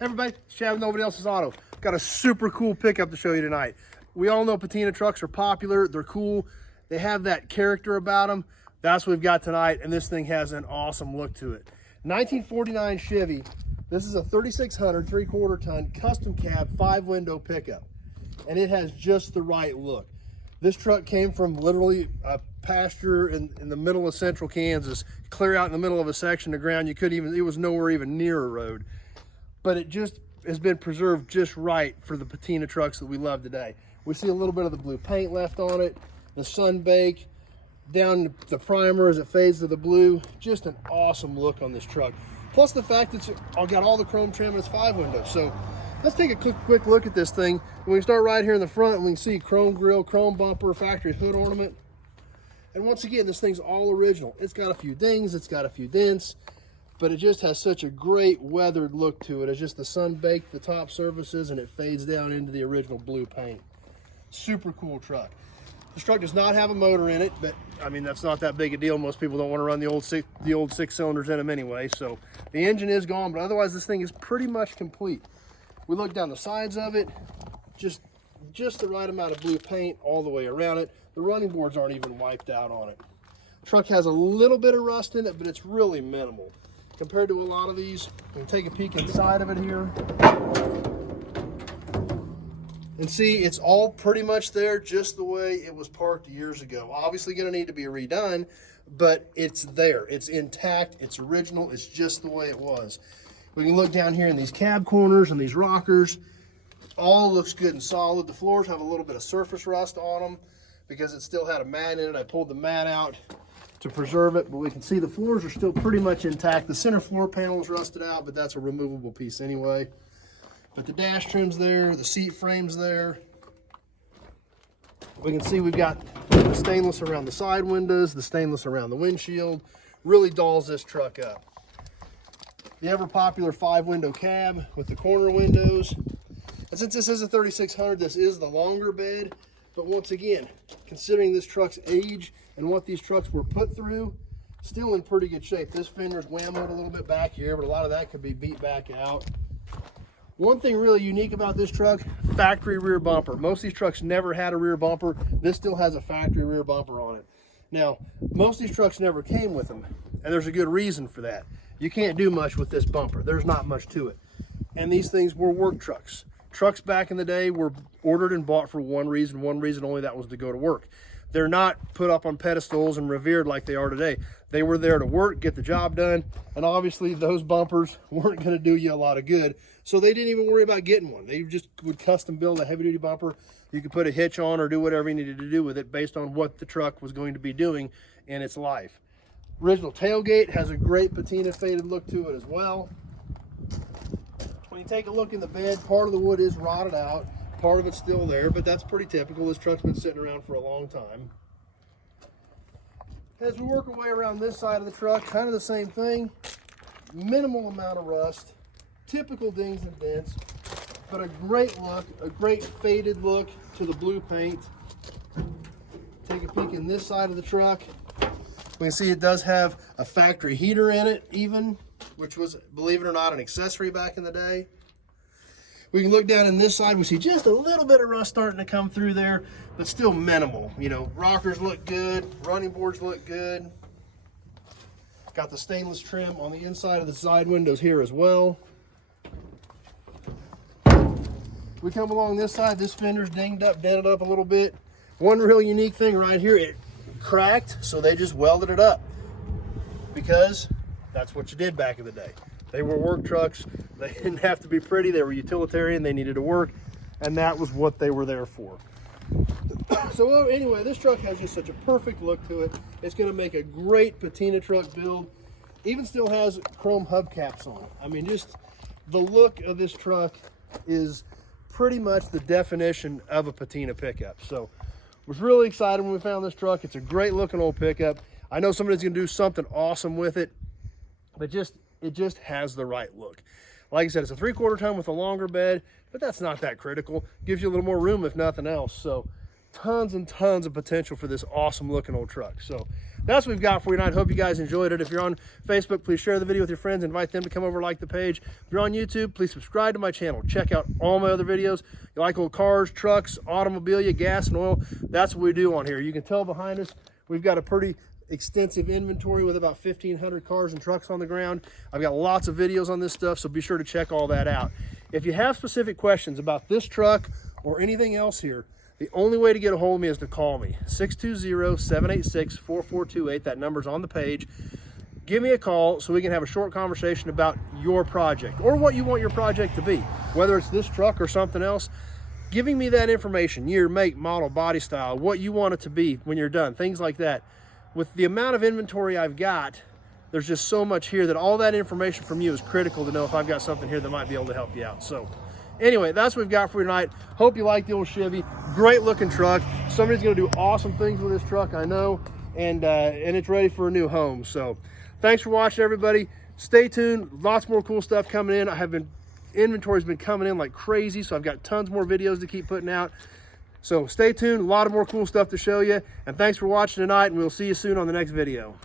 Hey everybody, it's Chad with Nobody Else's Auto. Got a super cool pickup to show you tonight. We all know Patina trucks are popular, they're cool, they have that character about them. That's what we've got tonight, and this thing has an awesome look to it. 1949 Chevy. This is a 3600 3/4 ton custom cab 5-window pickup, and it has just the right look. This truck came from literally a pasture in the middle of central Kansas, clear out in the middle of a section of ground. You couldn't even, it was nowhere even near a road. But it just has been preserved just right for the Patina trucks that we love today. We see a little bit of the blue paint left on it, the sun bake, down the primer as it fades to the blue. Just an awesome look on this truck. Plus the fact that it's got all the chrome trim and it's 5 windows. So let's take a quick look at this thing. We can start right here in the front. We can see chrome grille, chrome bumper, factory hood ornament. And once again, this thing's all original. It's got a few dings, it's got a few dents, but it just has such a great weathered look to it. It's just the sun baked the top surfaces and it fades down into the original blue paint. Super cool truck. This truck does not have a motor in it, but I mean, that's not that big a deal. Most people don't want to run the old six cylinders in them anyway. So the engine is gone, but otherwise this thing is pretty much complete. We look down the sides of it, just the right amount of blue paint all the way around it. The running boards aren't even wiped out on it. Truck has a little bit of rust in it, but it's really minimal. Compared to a lot of these, we can take a peek inside of it here. And see, it's all pretty much there just the way it was parked years ago. Obviously gonna need to be redone, but it's there. It's intact, it's original, it's just the way it was. We can look down here in these cab corners and these rockers. All looks good and solid. The floors have a little bit of surface rust on them because it still had a mat in it. I pulled the mat out to preserve it, but we can see the floors are still pretty much intact. The center floor panel is rusted out, but that's a removable piece anyway. But the dash trim's there, the seat frame's there. We can see we've got the stainless around the side windows, the stainless around the windshield. Really dolls this truck up. The ever popular 5-window cab with the corner windows. And since this is a 3600, this is the longer bed. But once again, considering this truck's age and what these trucks were put through, still in pretty good shape. This fender's whammoed a little bit back here, but a lot of that could be beat back out. One thing really unique about this truck, factory rear bumper. Most of these trucks never had a rear bumper. This still has a factory rear bumper on it. Now, most of these trucks never came with them, and there's a good reason for that. You can't do much with this bumper. There's not much to it. And these things were work trucks. Trucks back in the day were ordered and bought for one reason only, that was to go to work. They're not put up on pedestals and revered like they are today. They were there to work, get the job done, and obviously those bumpers weren't going to do you a lot of good, so they didn't even worry about getting one. They just would custom build a heavy-duty bumper. You could put a hitch on or do whatever you needed to do with it based on what the truck was going to be doing in its life. Original tailgate has a great patina faded look to it as well. When you take a look in the bed, part of the wood is rotted out, part of it's still there, but that's pretty typical. This truck's been sitting around for a long time. As we work our way around this side of the truck, kind of the same thing. Minimal amount of rust, typical dings and dents, but a great look, a great faded look to the blue paint. Take a peek in this side of the truck. We can see it does have a factory heater in it even, which was, believe it or not, an accessory back in the day. We can look down in this side, we see just a little bit of rust starting to come through there, but still minimal. You know, rockers look good, running boards look good. Got the stainless trim on the inside of the side windows here as well. We come along this side, this fender's dinged up, dented up a little bit. One real unique thing right here, it cracked, so they just welded it up because that's what you did back in the day. They were work trucks. They didn't have to be pretty. They were utilitarian. They needed to work, and that was what they were there for. So anyway, this truck has just such a perfect look to it. It's going to make a great Patina truck build. Even still has chrome hubcaps on it. I mean, just the look of this truck is pretty much the definition of a Patina pickup. So was really excited when we found this truck. It's a great looking old pickup. I know somebody's going to do something awesome with it, but it just has the right look. Like I said, it's a 3/4 ton with a longer bed, but that's not that critical. Gives you a little more room if nothing else. So tons and tons of potential for this awesome looking old truck. So that's what we've got for you tonight. Hope you guys enjoyed it. If you're on Facebook, please share the video with your friends. Invite them to come over, like the page. If you're on YouTube, please subscribe to my channel. Check out all my other videos. You like old cars, trucks, automobilia, gas, and oil, that's what we do on here. You can tell behind us, we've got a pretty extensive inventory with about 1,500 cars and trucks on the ground. I've got lots of videos on this stuff, so be sure to check all that out. If you have specific questions about this truck or anything else here, the only way to get a hold of me is to call me, 620-786-4428. That number's on the page. Give me a call so we can have a short conversation about your project or what you want your project to be, whether it's this truck or something else. Giving me that information, year, make, model, body style, what you want it to be when you're done, things like that. With the amount of inventory I've got, there's just so much here that all that information from you is critical to know if I've got something here that might be able to help you out. So anyway, that's what we've got for you tonight. Hope you like the old Chevy. Great looking truck. Somebody's gonna do awesome things with this truck, I know, and it's ready for a new home. So thanks for watching, everybody. Stay tuned, lots more cool stuff coming in. Inventory's been coming in like crazy, so I've got tons more videos to keep putting out. So stay tuned, a lot of more cool stuff to show you. And thanks for watching tonight, and we'll see you soon on the next video.